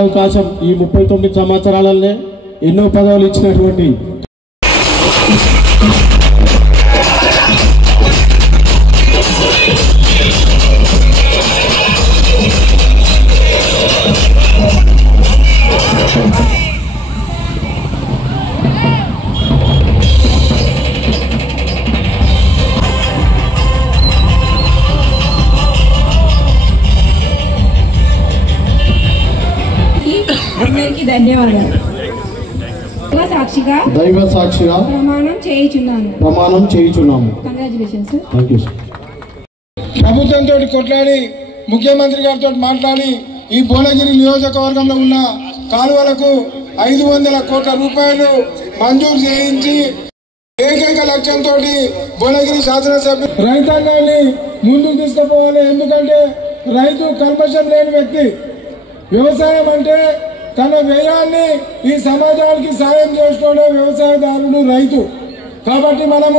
అవకాశం ఈ 39 సంవత్సరాలనే ఎన్నో పదవులు ఇచ్చినటువంటి ధన్యవాదాలు. దైవ సాక్షిగా ప్రమాణం చేయుచున్నాము. కంగ్రాచులేషన్స్. Thank you sir. ప్రభుత్వంతో కొట్లాడి ముఖ్యమంత్రి గారితో మాట్లాడి ఈ భువనగిరి నియోజకవర్గంలో ఉన్న కాలువలకు 500 కోట్ల రూపాయలు మంజూరు చేయించి ఏకైక లక్ష్యంతో భువనగిరి శాసనసభ్యులు రైతాంగాన్ని ముందుకు తీసుకుపోవాలి. ఎందుకంటే రైతు కల్మషం లేని వ్యక్తి. వ్యవసాయం అంటే తన వ్యయాన్ని ఈ సమాజానికి సాయం చేసుకోవడే వ్యవసాయదారుడు రైతు. కాబట్టి మనము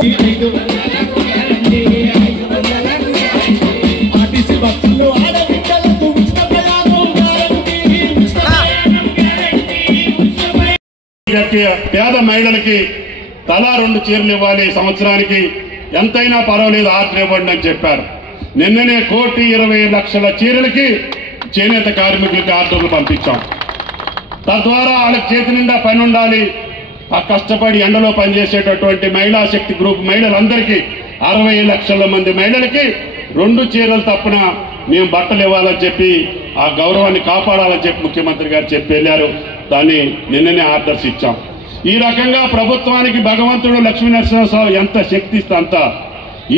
పేద మహిళలకి తలా 2 చీరలు ఇవ్వాలి, సంవత్సరానికి ఎంతైనా పర్వాలేదు ఆర్డర్ ఇవ్వండి అని చెప్పారు. నిన్ననే 1,20,00,000 చీరలకి చేనేత కార్మికులకి ఆర్డర్లు పంపించాం. తద్వారా వాళ్ళకి చేతి నిండా పని ఉండాలి. ఆ కష్టపడి ఎండలో పనిచేసేటటువంటి మహిళా శక్తి గ్రూప్ మహిళలందరికీ 60 లక్షల మంది మహిళలకి 2 చీరలు తప్పున మేము బట్టలు ఇవ్వాలని చెప్పి ఆ గౌరవాన్ని కాపాడాలని చెప్పి ముఖ్యమంత్రి గారు చెప్పి వెళ్ళారు. దాన్ని నిన్ననే ఆర్డర్స్ ఇచ్చాం. ఈ రకంగా ప్రభుత్వానికి భగవంతుడు లక్ష్మీ నరసింహస్వామి ఎంత శక్తి ఇస్తే అంత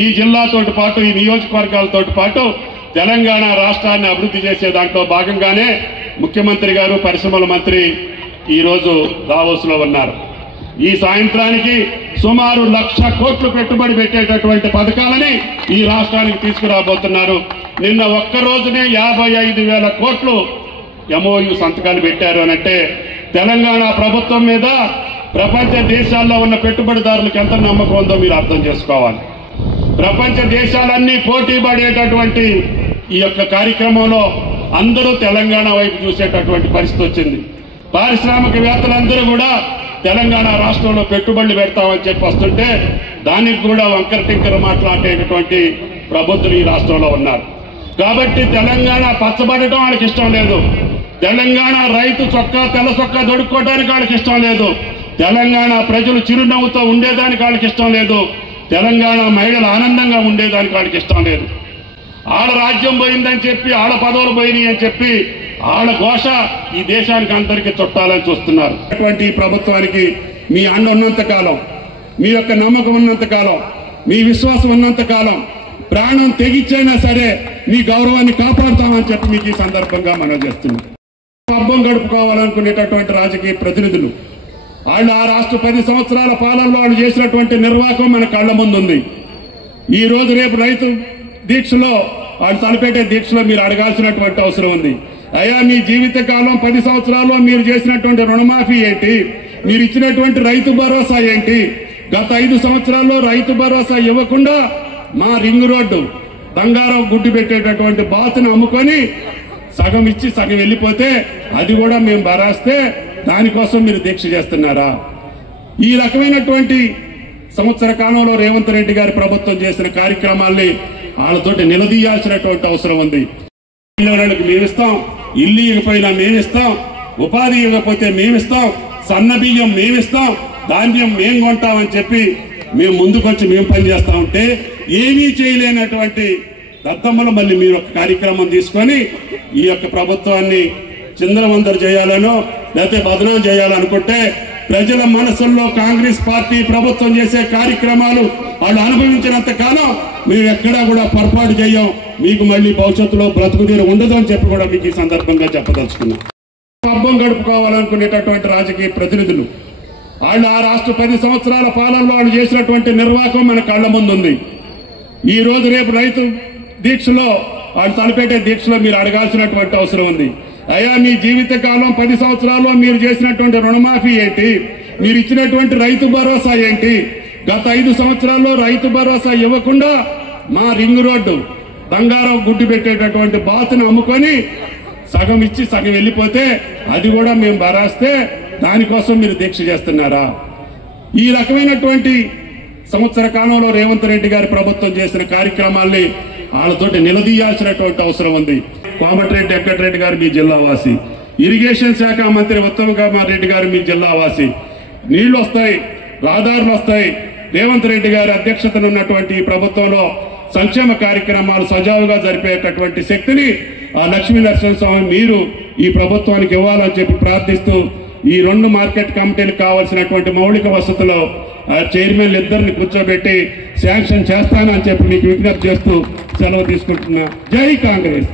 ఈ జిల్లాతో పాటు ఈ నియోజకవర్గాలతో పాటు తెలంగాణ రాష్ట్రాన్ని అభివృద్ధి చేసే దాంట్లో భాగంగానే ముఖ్యమంత్రి గారు పరిశ్రమల మంత్రి ఈరోజు దావోస్ లో ఉన్నారు. ఈ సాయంత్రానికి సుమారు 1,00,000 కోట్లు పెట్టుబడి పెట్టేటటువంటి పథకాలని ఈ రాష్ట్రానికి తీసుకురాబోతున్నారు. నిన్న ఒక్క రోజునే 55,000 కోట్లు MOU సంతకాలు పెట్టారు అనంటే తెలంగాణ ప్రభుత్వం మీద ప్రపంచ దేశాల్లో ఉన్న పెట్టుబడిదారులకు ఎంత నమ్మకం ఉందో మీరు అర్థం చేసుకోవాలి. ప్రపంచ దేశాలన్నీ పోటీ పడేటటువంటి ఈ యొక్క కార్యక్రమంలో అందరూ తెలంగాణ వైపు చూసేటటువంటి పరిస్థితి వచ్చింది. పారిశ్రామికవేత్తలందరూ కూడా తెలంగాణ రాష్ట్రంలో పెట్టుబడులు పెడతామని చెప్పి వస్తుంటే దానికి కూడా వంకర టింకర మాట్లాడేటటువంటి ప్రబుద్ధులు ఈ రాష్ట్రంలో ఉన్నారు. కాబట్టి తెలంగాణ పచ్చబడటం వాళ్ళకి ఇష్టం లేదు. తెలంగాణ రైతు చొక్కా తెల్ల చొక్కా దొడుక్కోవడానికి వాళ్ళకి ఇష్టం లేదు. తెలంగాణ ప్రజలు చిరునవ్వుతో ఉండేదానికి వాళ్ళకి ఇష్టం లేదు. తెలంగాణ మహిళలు ఆనందంగా ఉండేదానికి వాళ్ళకి ఇష్టం లేదు. ఆడ రాజ్యం పోయిందని చెప్పి ఆడ పదవులు పోయినాయి అని చెప్పి ఆడ ఘోష ఈ దేశానికి అందరికీ చుట్టాలని చూస్తున్నారు. అటువంటి ప్రభుత్వానికి మీ అండ ఉన్నంత కాలం, మీ యొక్క నమ్మకం ఉన్నంత కాలం, మీ విశ్వాసం ఉన్నంత కాలం ప్రాణం తెగిచ్చైనా సరే మీ గౌరవాన్ని కాపాడుతామని చెప్పి మీకు ఈ సందర్భంగా మనం చేస్తున్నాం. పబ్బం గడుపుకోవాలనుకునేటటువంటి రాజకీయ ప్రతినిధులు వాళ్ళు ఆ రాష్ట్ర 10 సంవత్సరాల పాలనలో వాళ్ళు చేసినటువంటి నిర్వాహకం మన కళ్ల ముందుంది. ఈ రోజు రేపు రైతు దీక్షలో వాళ్ళు తలపెట్టే దీక్షలో మీరు అడగాల్సినటువంటి అవసరం ఉంది. అయ్యా మీ జీవితకాలం 10 సంవత్సరాల్లో మీరు చేసినటువంటి రుణమాఫీ ఏంటి? మీరు ఇచ్చినటువంటి రైతు భరోసా ఏంటి? గత 5 సంవత్సరాల్లో రైతు భరోసా ఇవ్వకుండా మా రింగ్ రోడ్డు బంగారం గుడ్డు పెట్టేటటువంటి బాతును అమ్ముకొని సగం ఇచ్చి సగం వెళ్ళిపోతే అది కూడా మేము భరాస్తే దానికోసం మీరు దీక్ష చేస్తున్నారా? ఈ రకమైనటువంటి సంవత్సర కాలంలో రేవంత్ రెడ్డి గారి ప్రభుత్వం చేసిన కార్యక్రమాల్ని వాళ్ళతోటి నిలదీయాల్సినటువంటి అవసరం ఉంది. మేమిస్తాం, ఇల్లు ఇవ్వకపోయినా మేమిస్తాం, ఉపాధి ఇవ్వకపోతే మేమిస్తాం, సన్న బియ్యం మేమిస్తాం, ధాన్యం మేం కొంటామని చెప్పి మేము ముందుకొచ్చి మేము పనిచేస్తా ఉంటే ఏమీ చేయలేనటువంటి దత్తమ్మలు మళ్ళీ మీరు ఒక కార్యక్రమం తీసుకొని ఈ యొక్క ప్రభుత్వాన్ని చిందరవందరు చేయాలనో లేకపోతే బదనాం చేయాలనుకుంటే ప్రజల మనసుల్లో కాంగ్రెస్ పార్టీ ప్రభుత్వం చేసే కార్యక్రమాలు వాళ్ళు అనుభవించినంత కాలం మేము ఎక్కడా కూడా పొరపాటు చేయం. మీకు మళ్ళీ భవిష్యత్తులో బ్రతుకుదీరు ఉండదు అని చెప్పి కూడా మీకు ఈ సందర్భంగా చెప్పదలుచుకున్నాం. పబ్బం గడుపుకోవాలనుకునేటటువంటి రాజకీయ ప్రతినిధులు వాళ్ళు ఆ రాష్ట్ర 10 సంవత్సరాల పాలనలో వాళ్ళు చేసినటువంటి నిర్వాహకం మన కళ్ల ముందుంది. ఈ రోజు రేపు రైతు దీక్షలో వాళ్ళు తలపెట్టే దీక్షలో మీరు అడగాల్సినటువంటి అవసరం ఉంది. అయ్యా మీ జీవితకాలం 10 సంవత్సరాల్లో మీరు చేసినటువంటి రుణమాఫీ ఏంటి? మీరు ఇచ్చినటువంటి రైతు భరోసా ఏంటి? గత 5 సంవత్సరాల్లో రైతు భరోసా ఇవ్వకుండా మా రింగ్ రోడ్డు బంగారం గుడ్డు పెట్టేటటువంటి బాతును అమ్ముకొని సగం ఇచ్చి సగం వెళ్ళిపోతే అది కూడా మేము భరాస్తే దానికోసం మీరు దీక్ష చేస్తున్నారా? ఈ రకమైనటువంటి సంవత్సర కాలంలో రేవంత్ రెడ్డి గారి ప్రభుత్వం చేసిన కార్యక్రమాల్ని వాళ్ళతోటి నిలదీయాల్సినటువంటి అవసరం ఉంది. కోమటిరెడ్డి వెంకటరెడ్డి గారు మీ జిల్లా వాసి, ఇరిగేషన్ శాఖ మంత్రి ఉత్తమ్ కుమార్ రెడ్డి గారు మీ జిల్లా వాసి. నీళ్లు వస్తాయి, రహదారులు వస్తాయి. రేవంత్ రెడ్డి గారి అధ్యక్షతన ఉన్నటువంటి ఈ ప్రభుత్వంలో సంక్షేమ కార్యక్రమాలు సజావుగా జరిపేటటువంటి శక్తిని ఆ లక్ష్మీ నరసింహస్వామి మీరు ఈ ప్రభుత్వానికి ఇవ్వాలని చెప్పి ప్రార్థిస్తూ ఈ 2 మార్కెట్ కమిటీలకు కావాల్సినటువంటి మౌలిక వసతులు చైర్మన్లు ఇద్దరిని కూర్చోబెట్టి శాంక్షన్ చేస్తానని చెప్పి మీకు విజ్ఞప్తి చేస్తూ సెలవు తీసుకుంటున్నా. జై కాంగ్రెస్.